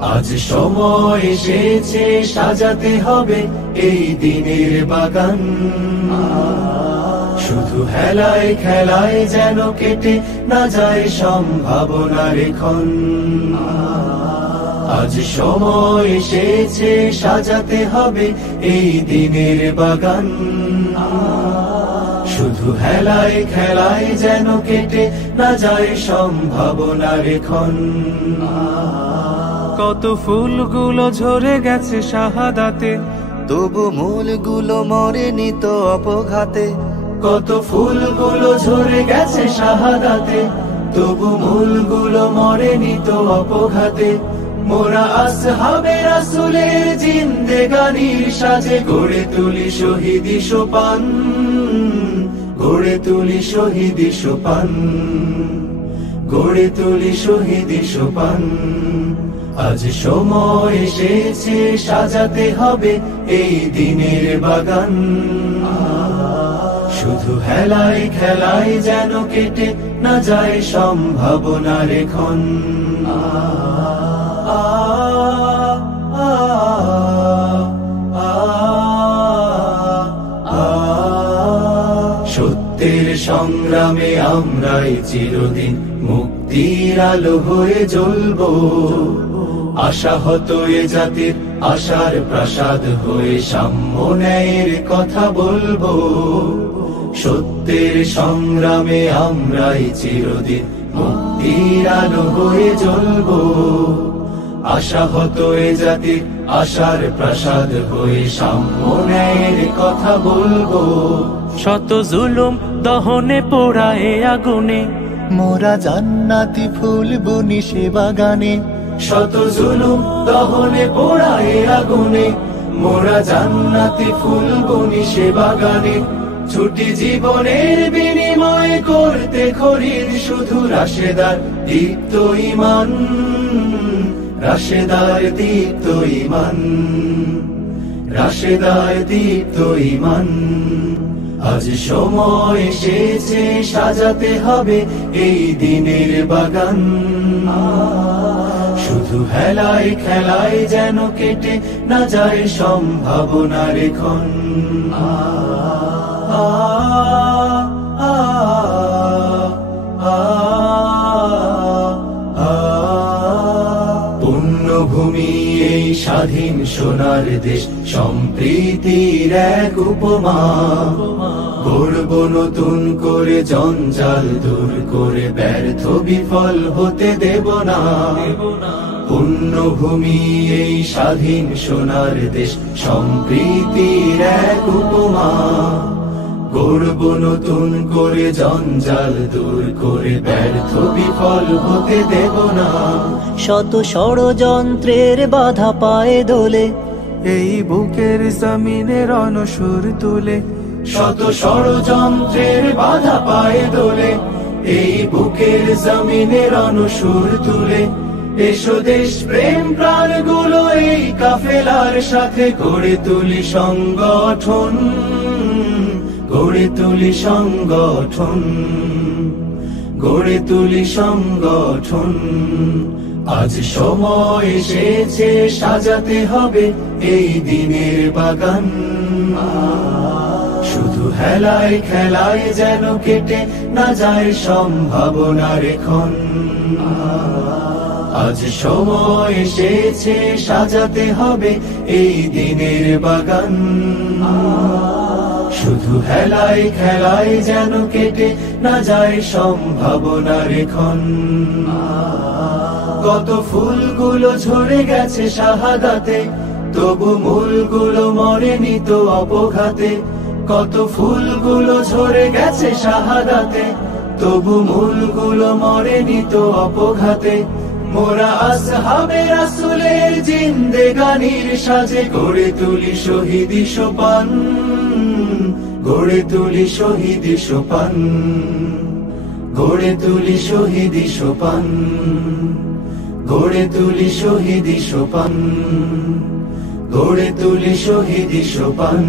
আজ সময় এসেছে সাজাতে হবে এই দিনের বাগান। শুধু হেলায় খেলায় যেন কেটে না যায় সম্ভাবনার ক্ষণ। আজ সময় এসেছে সাজাতে হবে এই দিনের বাগান। শুধু হেলায় খেলায় যেন কেটে না যায় সম্ভাবনার ক্ষণ। কত ফুলগুলো ঝরে গেছে শাহাদাতে, তবু মূলগুলো মরেনি তো অপঘাতে। কত ফুলগুলো ঝরে গেছে শাহাদাতে, তবু মূলগুলো মরেনি তো অপঘাতে। মোরা আসহাবে রাসূলের জিন্দেগানির সাজে গড়ে তুলি শহীদি সোপান, গড়ে তুলি শহীদি সোপান, গড়ে তুলি শহীদি সোপান। আজ সময় এসেছে সাজাতে হবে এই দিনের বাগান। শুধু হেলায় খেলায় যেন কেটে না যায় সম্ভাবনার ক্ষণ। সত্যের সংগ্রামে আমরাই চিরদিন মুক্তির আলো হয়ে জ্বলবো। আশাহত এ জাতির আশার প্রাসাদ হয়ে সাম্য ন্যায়ের কথা বলবো। সত্যের সংগ্রামে আমরাই চিরদিন মুক্তির আলো হয়ে জ্বলবো। আশাহত এ জাতির আশার প্রাসাদ হয়ে সাম্য ন্যায়ের কথা বলবো। শত জুলুম দহনে পোড়ায় আগুনে, মোরা জান্নাতি ফুল বুনি সে বাগানে। শত জুলুম দহনে পোড়ায় আগুনে, মোরা জান্নাতি ফুল বুনি সে বাগানে। ছুটি জীবনের বিনিময় করতে খরিদ শুধু রাশেদার দীপ্ত ঈমান, রাশেদার দীপ্ত ঈমান, রাশেদার দীপ্ত ঈমান। আজ সময় এসেছে সাজাতে হবে এই দিনের বাগান। শুধু হেলায় খেলায় যেন কেটে না যায় সম্ভাবনার ক্ষণ। পুণ্যভূমি এই স্বাধীন সোনার দেশ, সম্প্রীতির এক উপমা। গড়ব নতুন করে জঞ্জাল দূর করে, ব্যর্থ বিফল হতে দেব না। পুণ্যভূমি এই স্বাধীন সোনার দেশ, সম্প্রীতির এক উপমা। গড়ব নতুন করে জঞ্জাল দূর করে, ব্যর্থ বিফল হতে দেব না। শত ষড়যন্ত্রের বাধা পায়ে দোলে, এই বুকের জমিনে রণসুর তুলে। শত ষড়যন্ত্রের বাধা পায়ে দোলে, এই বুকের জমিনে রণসুর তুলে। এসো দেশ প্রেম প্রাণ গুলো এই কাফেলার সাথে গড়ে তুলি সংগঠন, গড়ে তুলি সংগঠন, গড়ে তুলি সংগঠন। আজ সময় এসেছে সাজাতে হবে এই দিনের বাগান। শুধু হেলায় খেলায় যেন কেটে না যায় সম্ভাবনার ক্ষণ। আজ সময় এসেছে সাজাতে হবে এই দিনের বাগান। শুধু হেলায় খেলায় যেন কেটে না যায় সম্ভাবনার ক্ষণ। কত ফুলগুলো ঝরে গেছে শাহাদাতে, তবু মূলগুলো মরেনি তো অপঘাতে। কত ফুলগুলো ঝরে গেছে শাহাদাতে, তবু মূলগুলো মরেনি তো অপঘাতে। মোরা আসহাবে রাসূলের জিন্দেগানির সাজে গড়ে তুলি শহীদি সোপান, গড়ে তুলি শহীদি সোপান, গড়ে তুলি শহীদি সোপান, গড়ে তুলি শহীদি সোপান, গড়ে তুলি শহীদি সোপান।